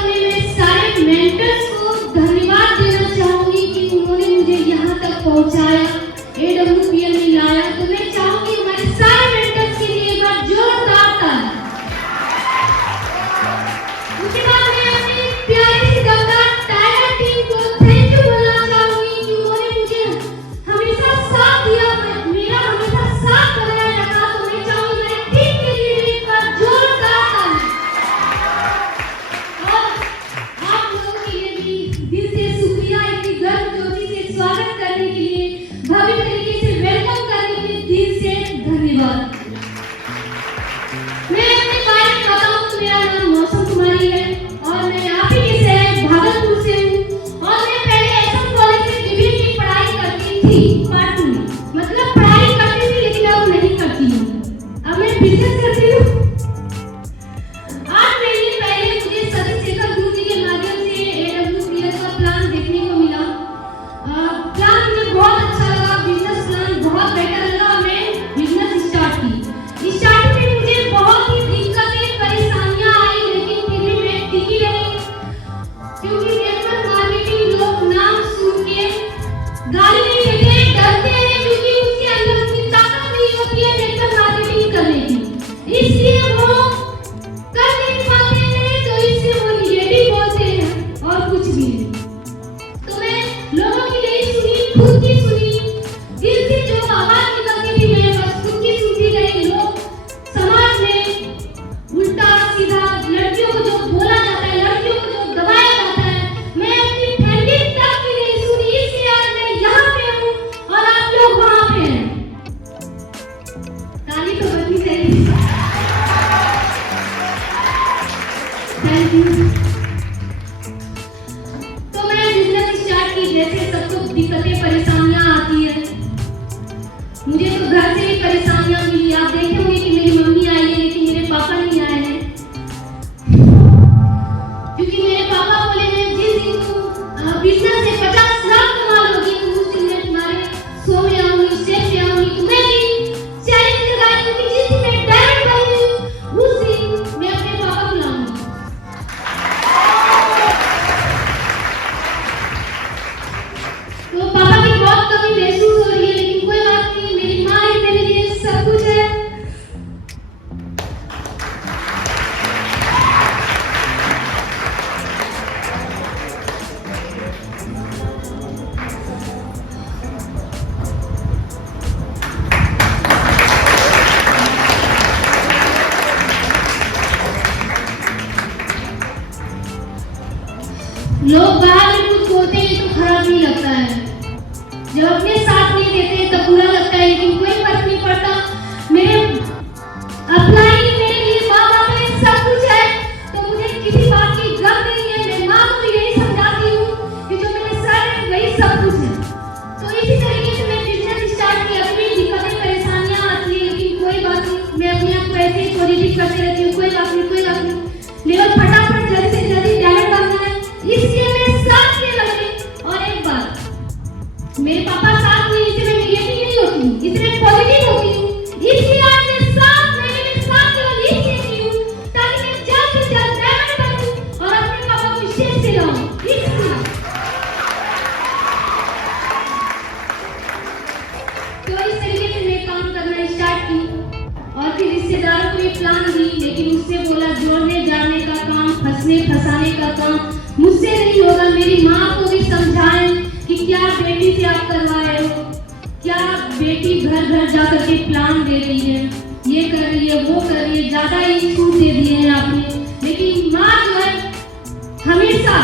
बाद में मैं सारे मेंटर्स को धन्यवाद देना चाहूंगी कि उन्होंने मुझे यहाँ तक पहुँचाया, AWPL में लाया। तो मैं चाहूंगी हमारे सारे मेंटर्स के लिए एक बार जोरदार ताली। उसके बाद मैं अपनी प्यारी सी गंगा टाइगर टीम को थैंक यू बोलना चाहूंगी कि उन्होंने मुझे हमेशा साथ दिया, मेरा हमेशा साथ बनाए रखा। तो मैं चाहूंगी मेरे टीम के लिए एक बार जोरदार ताली। और आप लोगों के लिए भी दिल से शुक्रिया, इतनी गर्मजोशी से स्वागत करने के लिए, भव्य तरीके से वेलकम करने के लिए दिल से धन्यवाद। मैं अपने बारे में बताऊं तो मेरा नाम मौसम कुमारी है और मैं आप ही के शहर भागलपुर से हूँ। और मैं पहले एसएम कॉलेज से बीबीए की पढ़ाई करती थी पार्ट 2 में, मतलब पढ़ाई करती थी लेकिन अब नहीं करती हूँ, अब मैं बिजनेस करती हूँ। 8 महीने पहले मुझे सतीश शेखर गुरु जी के माध्यम से AWPL का प्लान देखने को मिला। प्लान मुझे बहुत अच्छा लगा, बिजनेस प्लान बहुत बेटर लगा और मैं बिजनेस स्टार्ट की। स्टार्टिंग में मुझे बहुत ही दिक्कतें परेशानियां आई, लेकिन फिर भी मैं टिकी रही, क्योंकि नेटवर्क मार्केटिंग लोग नाम सुन के गाली नहीं देते, डरते हैं, क्योंकि उसके अंदर उतनी ताकत नहीं होती है नेटवर्क मार्केटिंग करने की, इसलिए वो कर नहीं पाते हैं, तो इससे वो निगेटिव बोलते हैं और कुछ भी नहीं। तो मैं लोगों की नहीं सुनी, खुद की सुनी, दिल से जो आवाज निकलती थी मैं बस खुद की सुनती गई। लोग समाज में उल्टा सीधा लड़कियों को जो बोला जाता है, लड़कियों को जो दबाया जाता है, मैं अपनी फैमिली तक की नहीं सुनी, इसलिए आज मैं यहाँ पे हूँ और आप लोग वहाँ पे हैं। ताली तो बजनी चाहिए। Thank you. तो मैं बिजनेस स्टार्ट की, जैसे सबको दिक्कतें परेशानियां आती है, मुझे तो घर से ही परेशानियां मिली। आप देखे होंगे कि मेरी मम्मी आई है लेकिन मेरे पापा नहीं आए हैं, क्योंकि मेरे पापा बोले हैं जिस दिन तुम बिजनेस से 50 लाख कमा लोगी तो उस दिन मैं तुम्हारे शो में आऊंगी, स्टेज पे आऊंगी, तुम्हें भी चैलेंज लगाई, क्योंकि जिस दिन मैं डायरेक्ट बनी उस दिन मैं अपने पापा को लाऊंगी। तो पापा की बहुत कमी महसूस हो रही है, लेकिन कोई बात नहीं, मेरी माँ ही मेरे लिए सब कुछ है। लोग बाहर में कुछ बोलते हैं तो खराब नहीं लगता है, जब अपने साथ नहीं देते तब बुरा लगता है, लेकिन कोई फर्क नहीं पड़ता। मेरे अपलाइन मेरे लिए माँ बाप है, सब कुछ है, तो मुझे किसी बात की गम नहीं है। मैं माँ को यही समझाती हूँ कि जो मेरे सर है वही सब कुछ है। तो इसी तरीके से मैं बिजनेस स्टार्ट किया। अपनी दिक्कतें परेशानियां आती है, लेकिन कोई बात नहीं, मैं अपने आप को ऐसे ही पॉजिटिव करते रहती हूँ। कोई बात नहीं, कोई बात नहीं, लेवल फटाफट जल्दी से जल्दी टैलेंट बनना है, इसलिए मैं साथ में लगी। और एक बात, मेरे पापा साथ में, इससे मैं निगेटिव नहीं होती हूँ, इससे मैं पॉजिटिव होती हूँ, इसलिए आज मैं साथ केवल इसलिए हूँ ताकि मैं जल्द से जल्द डायमंड बनूं और अपने पापा को स्टेज पे लाऊं। इसलिए तो इस तरीके से मैं काम करना स्टार्ट की और फिर रिश्तेदारों को ये प्लान दी, लेकिन उससे बोला जोड़ने जाने का काम, फंसने फंसाने का काम मुझसे नहीं होगा। मेरी माँ को भी समझाएं कि क्या बेटी से आप करवा रहे हो, क्या बेटी घर घर जाकर के प्लान दे रही है, ये कर रही है, वो कर रही है, ज्यादा ही छूट दे दिए हैं आपने। लेकिन माँ जो है हमेशा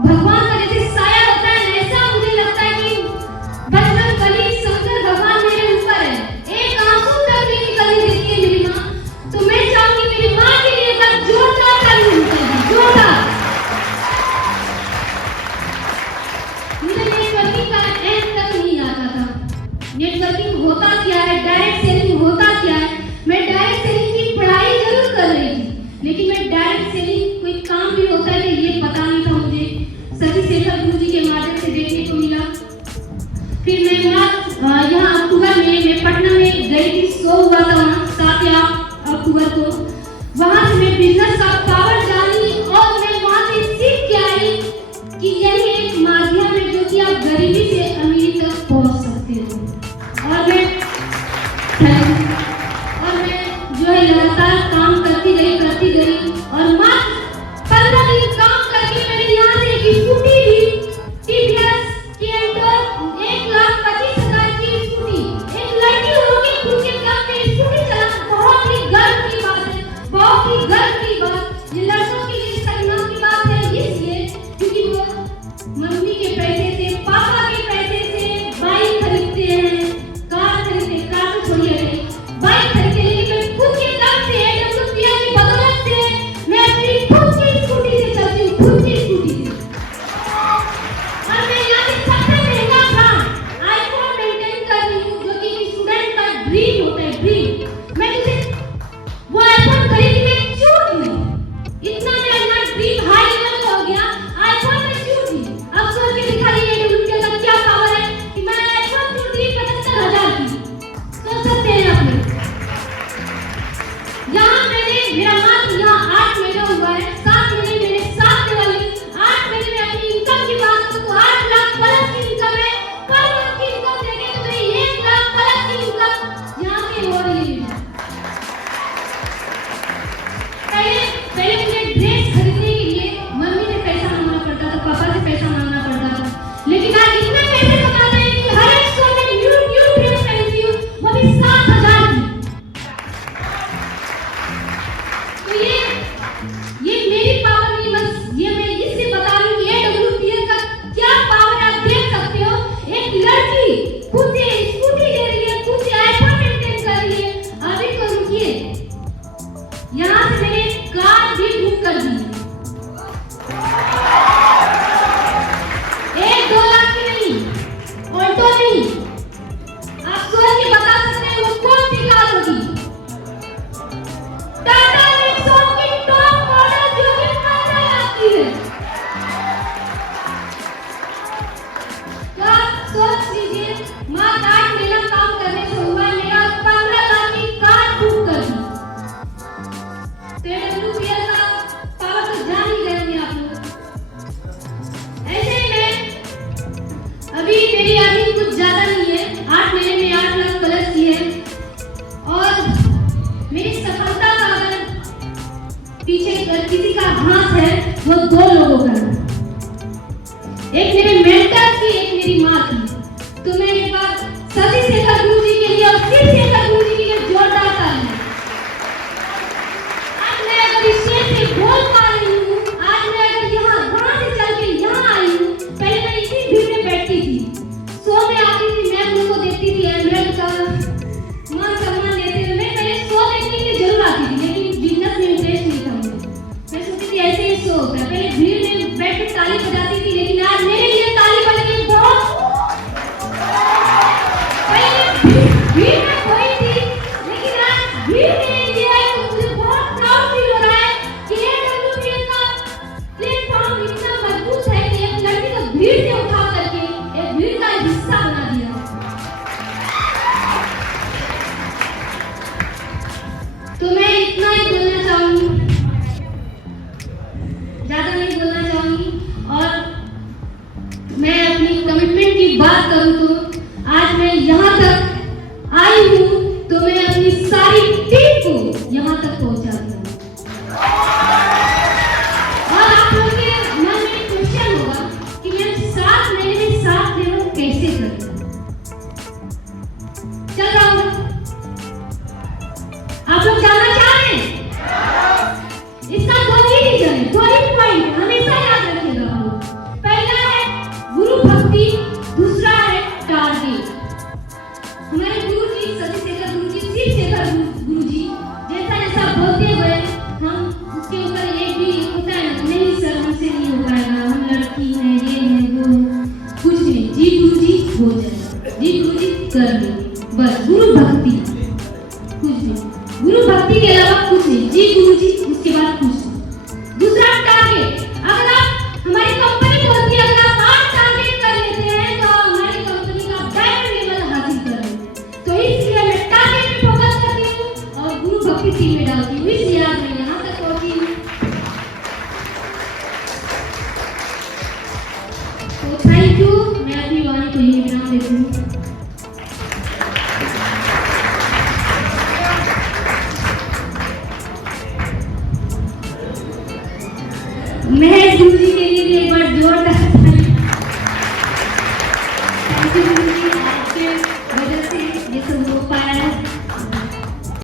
भगवान का जैसे साया होता है, ऐसा मुझे लगता है कि बचपन बलि शंकर भगवान मेरे ऊपर है, एक आंसू तक नहीं निकलने देती है मेरी माँ। तो मैं चाहूंगी मेरी माँ के लिए एक बार जोरदार ताली होनी चाहिए, जोरदार। मुझे नेटवर्किंग का एंड तक नहीं आता था, नेटवर्किंग होता क्या है, डायरेक्ट सेलिंग होता क्या है। मैं डायरेक्ट सेलिंग की पढ़ाई जरूर कर रही थी, लेकिन मैं डायरेक्ट सेलिंग कोई काम भी होता है कि ये पता नहीं था मुझे। सतीश शेखर गुरु जी के माध्यम से देखने को मिला। फिर मैं यहाँ अक्टूबर में मैं पटना में गई थी, शो हुआ था वहाँ 7 अक्टूबर को। वहाँ से मैं बिजनेस का पावर जानी और मैं मेरी माँ थी। तो मैं एक बार सभी शेखर गुरु जी के लिए और शिव शेखर गुरु जी के लिए जोरदार ताली। आज मैं अगर इस स्टेज से बोल पा रही हूँ, आज मैं अगर वहाँ से चल के यहाँ आई हूँ, पहले मैं इसी भीड़ में बैठती थी, शो में आती थी, मैं उनको देखती थी एमरेड का मान सम्मान देते हुए। मैं पहले शो देखने के लिए जरूर आती थी, लेकिन बिजनेस में इंटरेस्ट नहीं था मुझे। मैं सोचती थी ऐसे ही शो होता है, पहले भीड़ में बैठ के ताली बजाती थी, लेकिन आज मेरे लिए ताली बजनी बहुत भीड़ में कोई थी, लेकिन आज भीड़ में ये है तो मुझे बहुत प्राउड फील हो रहा है कि AWPL का प्लेटफॉर्म इतना मजबूत है कि एक लड़की को भीड़ से उठा करके एक भीड़ का हिस्सा बना दिया। तो मैं इतना ही बोलना चाहूंगी, ज्यादा नहीं बोलना चाहूंगी। और मैं अपनी कमिटमेंट की बात करूं तो आज मैं यहाँ तक आई हूँ तो मैं अपनी सारी टीम को यहाँ तक पहुँचा दूँ। और आप लोगों के मन में एक क्वेश्चन होगा कि मेरे साथ देना कैसे करें। चल रहा हूँ, आप लोग जानना चाह रहे हैं? इसका दो ही रीजन है, दो ही पॉइंट हमेशा याद रखिएगा आप लोग। पहला है गुरु भक्ति, दूसरा है टारगेट। हमारे गुरु जी सती शेखर गुरु जी, शिव शेखर गुरु जी जैसा जैसा बोलते हुए हम उसके ऊपर एक भी होता है ना, नहीं सर हमसे नहीं हो पाएगा, हम लड़की हैं, ये है वो, कुछ नहीं। जी गुरु जी हो जाएगा, जी गुरु जी कर देंगे, बस गुरु भक्ति कुछ नहीं, गुरु भक्ति के अलावा कुछ नहीं। जी गुरु जी उसके बाद कुछ नहीं। दूसरा टारगेट, अगर आप हमारी कंपनी होती है, अगर आप 8 टारगेट कर लेते हैं तो हमारी कंपनी का डायमंड लेवल हासिल कर लेते हैं। तो इसलिए मैं टारगेट पे फोकस करती हूँ और गुरु भक्ति टीम में डालती हूँ, इसलिए आज मैं यहाँ तक पहुँची हूँ। तो थैंक यू, मैं अपनी वाणी को यही विराम देती हूँ। महेश गुरु जी